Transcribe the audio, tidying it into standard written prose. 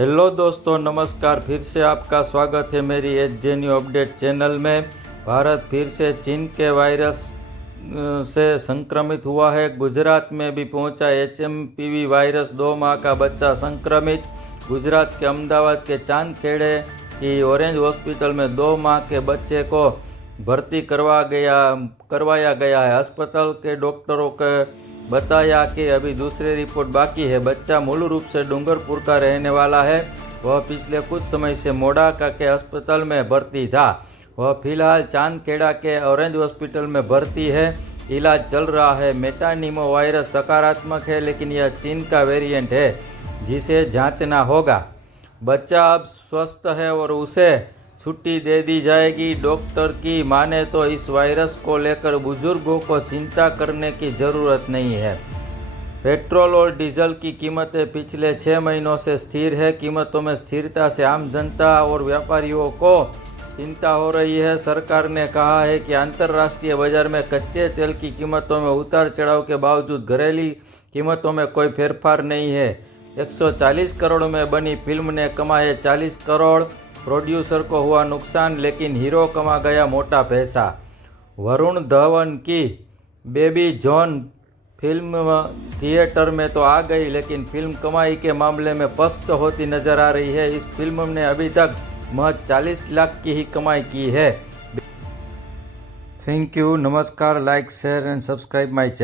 Hello दोस्तों, नमस्कार। फिर से आपका स्वागत है मेरी एच न्यू अपडेट चैनल में। भारत फिर से चीन के वायरस से संक्रमित हुआ है। गुजरात में भी पहुंचा HMPV वायरस। 2 माह का बच्चा संक्रमित। गुजरात के अहमदाबाद के चांदखेड़े की ऑरेंज हॉस्पिटल में 2 माह के बच्चे को भर्ती करवाया गया है। अस्पताल के डॉक्टरों के बताया कि अभी दूसरी रिपोर्ट बाकी है। बच्चा मूल रूप से डूंगरपुर का रहने वाला है। वह पिछले कुछ समय से मोडाका के अस्पताल में भर्ती था। वह फिलहाल चांदखेड़ा के ऑरेंज हॉस्पिटल में भर्ती है। इलाज चल रहा है। मेटानिमो वायरस सकारात्मक है, लेकिन यह चीन का वेरिएंट है जिसे जांचना होगा। बच्चा अब स्वस्थ है और उसे छुट्टी दे दी जाएगी। डॉक्टर की माने तो इस वायरस को लेकर बुजुर्गों को चिंता करने की ज़रूरत नहीं है। पेट्रोल और डीजल की कीमतें पिछले 6 महीनों से स्थिर है। कीमतों में स्थिरता से आम जनता और व्यापारियों को चिंता हो रही है। सरकार ने कहा है कि अंतर्राष्ट्रीय बाजार में कच्चे तेल की कीमतों में उतार चढ़ाव के बावजूद घरेलू कीमतों में कोई फेरफार नहीं है। 140 करोड़ में बनी फिल्म ने कमाए 40 करोड़। प्रोड्यूसर को हुआ नुकसान, लेकिन हीरो कमा गया मोटा पैसा। वरुण धवन की बेबी जॉन फिल्म थिएटर में तो आ गई, लेकिन फिल्म कमाई के मामले में पस्त होती नजर आ रही है। इस फिल्म ने अभी तक महज 40 लाख की ही कमाई की है। थैंक यू, नमस्कार। Like, share and subscribe my channel.